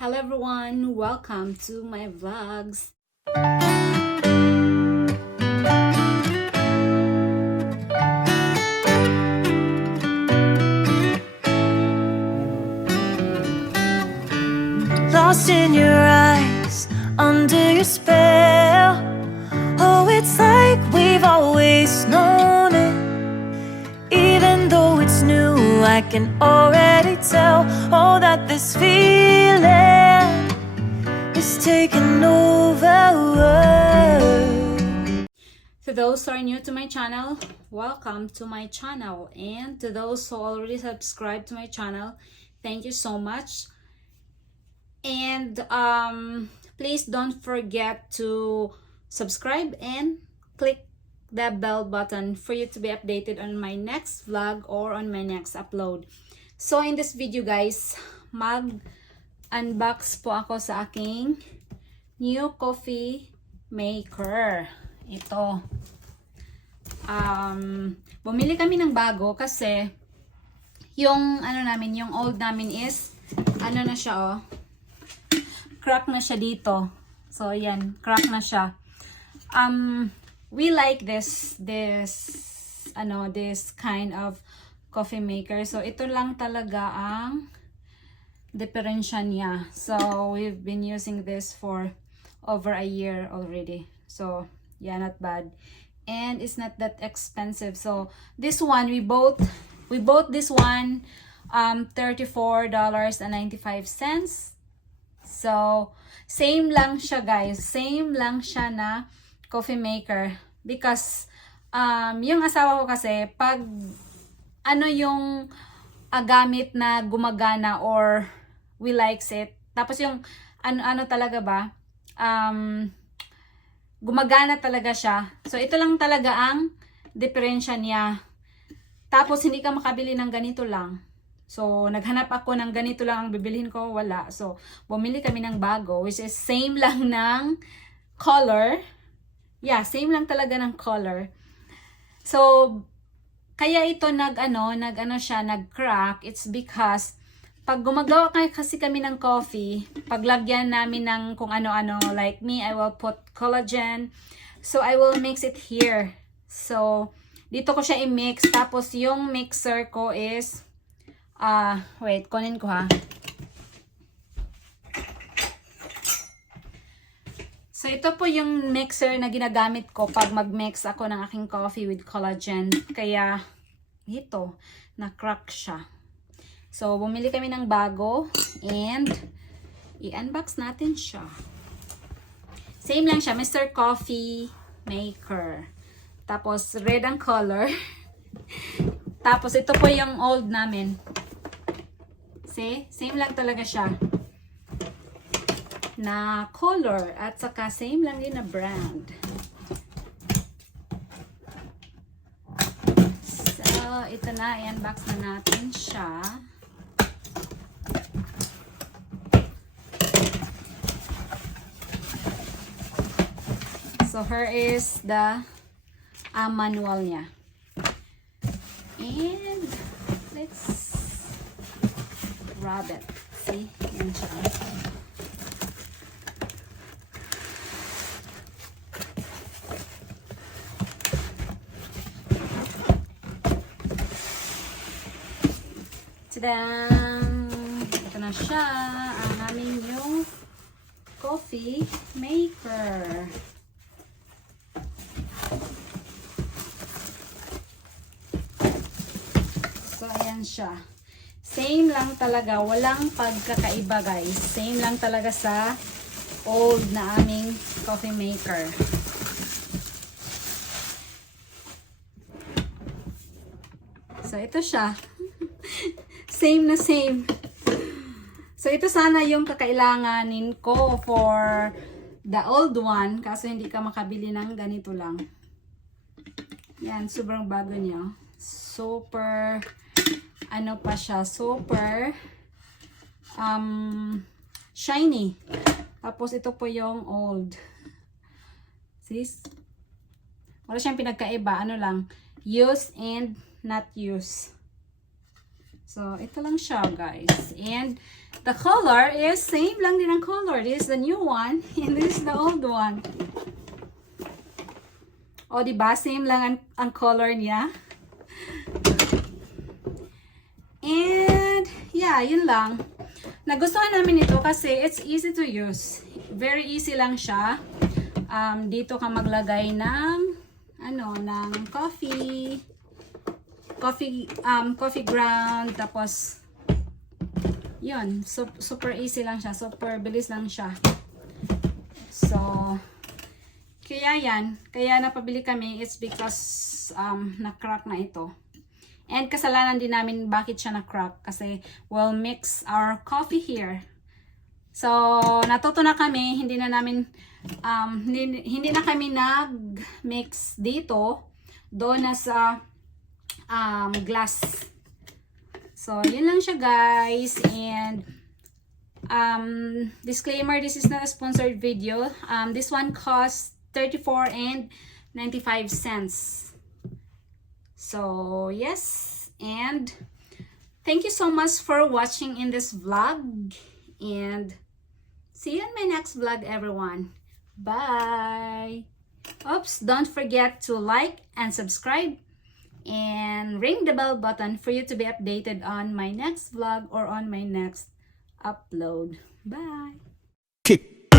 Hello everyone, welcome to my vlogs. Lost in your eyes, under your spell. Oh, it's like we've always known it. Even though it's new, I can already tell. Oh, that this feeling is taking over. To those who are new to my channel, welcome to my channel. And to those who already subscribed to my channel, thank you so much. And please don't forget to subscribe and click the bell button for you to be updated on my next vlog or on my next upload. So in this video guys, mag-unbox po ako sa aking new coffee maker. Ito. Bumili kami ng bago kasi yung namin, yung old namin is na siya crack na siya dito. So yan, crack na siya. We like this kind of coffee maker. So ito lang talaga ang diferensya niya. So we've been using this for over a year already. So yeah, not bad. And it's not that expensive. So this one we bought this one $34.95. So same lang siya guys, same lang siya na coffee maker because yung asawa ko kasi pag yung gamit na gumagana or we likes it, tapos yung talaga ba gumagana talaga siya. So ito lang talaga ang diferensya niya. Tapos hindi ka makabili ng ganito lang. So naghanap ako ng ganito lang ang bibilhin ko, wala. So bumili kami ng bago which is same lang ng color. Yeah, same lang talaga ng color. So kaya ito nag-crack. It's because pag gumagawa kasi kami ng coffee, paglagyan namin ng kung ano-ano, like me, I will put collagen. So I will mix it here. So dito ko siya i-mix. Tapos yung mixer ko is wait, kunin ko ha. So ito po yung mixer na ginagamit ko pag mag-mix ako ng aking coffee with collagen. Kaya ito, na-crack siya. So bumili kami ng bago and i-unbox natin siya. Same lang siya, Mr. Coffee Maker. Tapos red ang color. Tapos ito po yung old namin. See? Same lang talaga siya na color at saka same lang din na brand. So, ito na. I-unbox na natin siya. So, here is the manual niya. And let's grab it. See? Yan siya. Tadam! Ito na siya. Ang aming yung coffee maker. So, ayan siya. Same lang talaga. Walang pagkakaiba guys. Same lang talaga sa old na aming coffee maker. So, ito siya. Same na same. So, ito sana yung kakailanganin ko for the old one. Kaso hindi ka makabili ng ganito lang. Yan, sobrang bago niya. Super, pa siya, super shiny. Tapos ito po yung old. Sis? Wala siyang pinagkaiba. Lang, use and not use. So, ito lang siya, guys. And the color is same lang din ang color. This is the new one and this is the old one. O, diba? Same lang ang color niya. And, yeah, yun lang. Nagustuhan namin ito kasi it's easy to use. Very easy lang siya. Dito ka maglagay ng, ng coffee ground, tapos, yun, super easy lang siya, super bilis lang siya. So, kaya napabili kami, it's because, na-crack na ito. And kasalanan din namin bakit siya na-crack, kasi we'll mix our coffee here. So, natuto na kami, hindi na kami nag-mix dito, doon na sa glass. So, yun lang siya, guys. And disclaimer, this is not a sponsored video. This one costs 34.95 cents. So, yes. And thank you so much for watching in this vlog. And see you in my next vlog, everyone. Bye. Oops, don't forget to like and subscribe and ring the bell button for you to be updated on my next vlog or on my next upload. Bye. Kick.